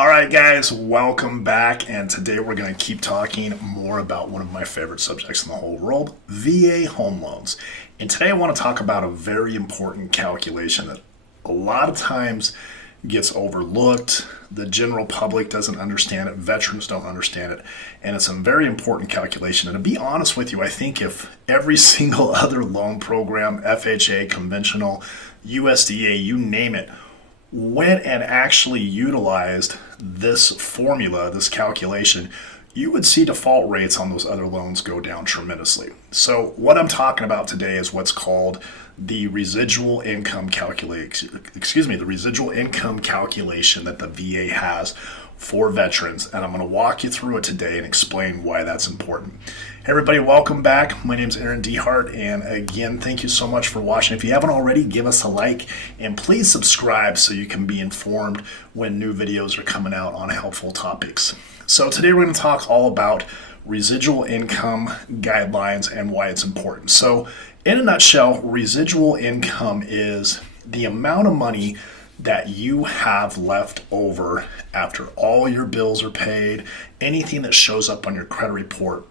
All right, guys, welcome back. And today we're going to keep talking more about one of my favorite subjects in the whole world, VA home loans. And today I want to talk about a very important calculation that a lot of times gets overlooked. The general public doesn't understand it, veterans don't understand it, and it's a very important calculation. And to be honest with you, I think if every single other loan program, FHA, conventional, USDA, you name it, went and actually utilized this formula, this calculation, you would see default rates on those other loans go down tremendously. So what I'm talking about today is what's called the residual income calculation, the residual income calculation that the VA has for veterans. And I'm going to walk you through it today and explain why that's important. Hey everybody, welcome back. My name is Aaron Dehart, and again, thank you so much for watching. If you haven't already, give us a like, and please subscribe so you can be informed when new videos are coming out on helpful topics. So today we're going to talk all about residual income guidelines and why it's important. So in a nutshell, residual income is the amount of money that you have left over after all your bills are paid, anything that shows up on your credit report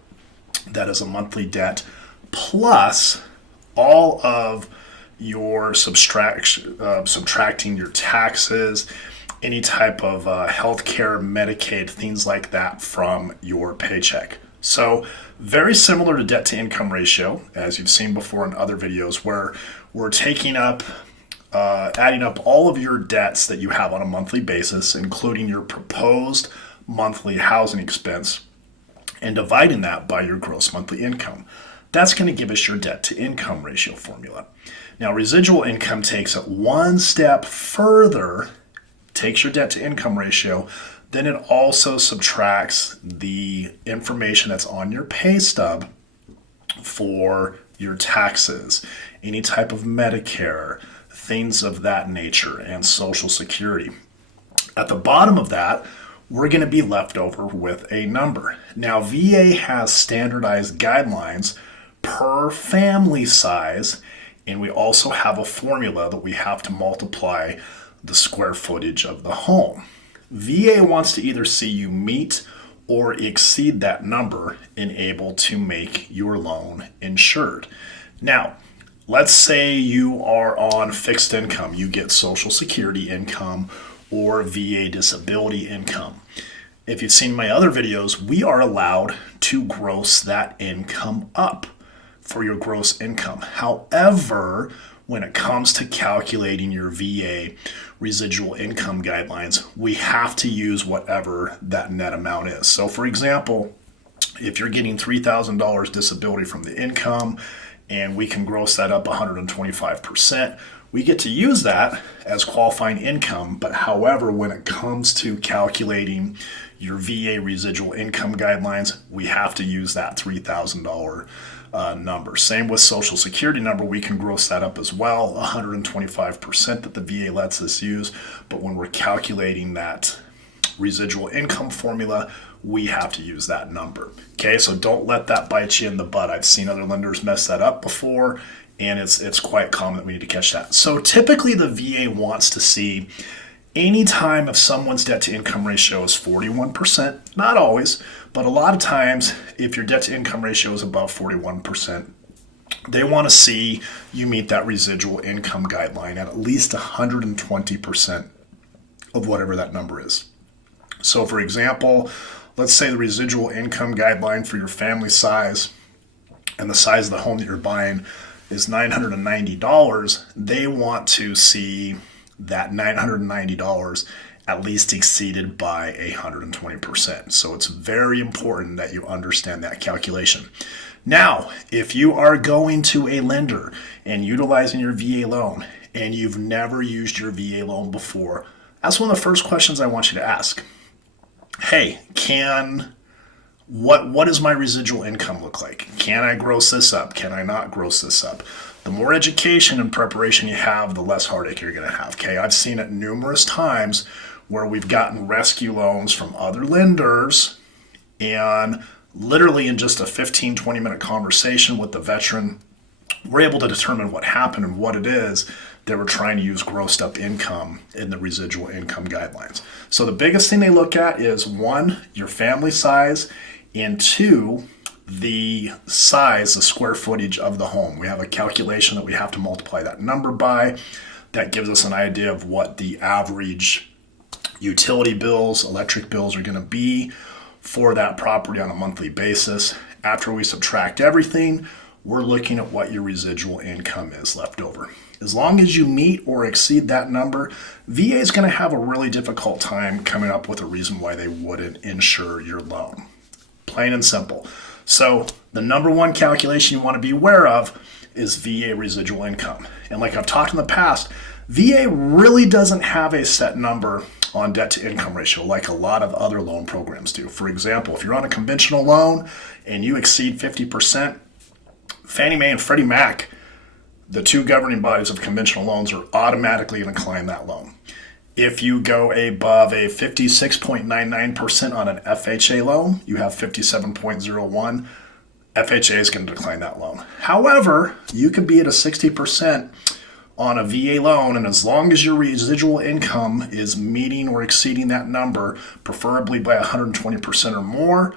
that is a monthly debt, plus all of your subtracting your taxes, any type of healthcare, Medicaid, things like that from your paycheck. So very similar to debt to income ratio, as you've seen before in other videos, where we're taking up, adding up all of your debts that you have on a monthly basis, including your proposed monthly housing expense, and dividing that by your gross monthly income. That's going to give us your debt to income ratio formula. Now, residual income takes it one step further, takes your debt to income ratio, then it also subtracts the information that's on your pay stub for your taxes, any type of Medicare, things of that nature, and Social Security. At the bottom of that, we're going to be left over with a number. Now, VA has standardized guidelines per family size, and we also have a formula that we have to multiply the square footage of the home. VA wants to either see you meet or exceed that number and able to make your loan insured. Now, let's say you are on fixed income. You get Social Security income or VA disability income. If you've seen my other videos, we are allowed to gross that income up for your gross income. However, when it comes to calculating your VA residual income guidelines, we have to use whatever that net amount is. So for example, if you're getting $3,000 disability from the income and we can gross that up 125%, we get to use that as qualifying income. But however, when it comes to calculating your VA residual income guidelines, we have to use that $3,000 number. Same with Social Security number, we can gross that up as well, 125% that the VA lets us use. But when we're calculating that residual income formula, we have to use that number. Okay, so don't let that bite you in the butt. I've seen other lenders mess that up before, and it's quite common that we need to catch that. So typically the VA wants to see anytime if someone's debt to income ratio is 41%, not always, but a lot of times if your debt to income ratio is above 41%, they want to see you meet that residual income guideline at least 120% of whatever that number is. So for example, let's say the residual income guideline for your family size and the size of the home that you're buying is $990. They want to see that $990 at least exceeded by 120%. So it's very important that you understand that calculation. Now, if you are going to a lender and utilizing your VA loan and you've never used your VA loan before, that's one of the first questions I want you to ask. Hey, what does my residual income look like? Can I gross this up? Can I not gross this up? The more education and preparation you have, the less heartache you're going to have. Okay, I've seen it numerous times where we've gotten rescue loans from other lenders, and literally in just a 15-20 minute conversation with the veteran, we're able to determine what happened and what it is they were trying to use grossed up income in the residual income guidelines. So the biggest thing they look at is one, your family size, and two, the size, the square footage of the home. We have a calculation that we have to multiply that number by. That gives us an idea of what the average utility bills, electric bills are going to be for that property on a monthly basis. After we subtract everything, we're looking at what your residual income is left over. As long as you meet or exceed that number, VA is going to have a really difficult time coming up with a reason why they wouldn't insure your loan. Plain and simple. So the number one calculation you want to be aware of is VA residual income. And like I've talked in the past, VA really doesn't have a set number on debt to income ratio like a lot of other loan programs do. For example, if you're on a conventional loan and you exceed 50%, Fannie Mae and Freddie Mac, the two governing bodies of conventional loans, are automatically going to decline that loan. If you go above a 56.99% on an FHA loan, you have 57.01, FHA is going to decline that loan. However, you could be at a 60% on a VA loan, and as long as your residual income is meeting or exceeding that number, preferably by 120% or more,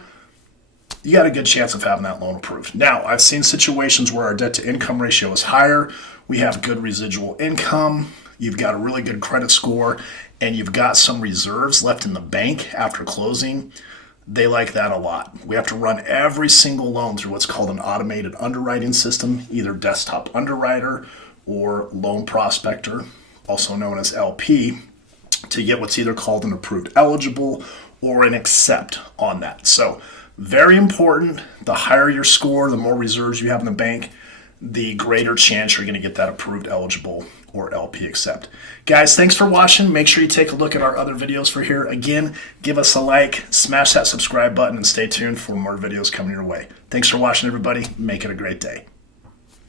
you got a good chance of having that loan approved. Now, I've seen situations where our debt to income ratio is higher, we have good residual income, you've got a really good credit score, and you've got some reserves left in the bank after closing. They like that a lot. We have to run every single loan through what's called an automated underwriting system, either desktop underwriter or loan prospector, also known as LP, to get what's either called an approved eligible or an accept on that. So very important. The higher your score, the more reserves you have in the bank, the greater chance you're going to get that approved eligible or LP accept. Guys, thanks for watching. Make sure you take a look at our other videos for here. Again, give us a like, smash that subscribe button, and stay tuned for more videos coming your way. Thanks for watching, everybody. Make it a great day.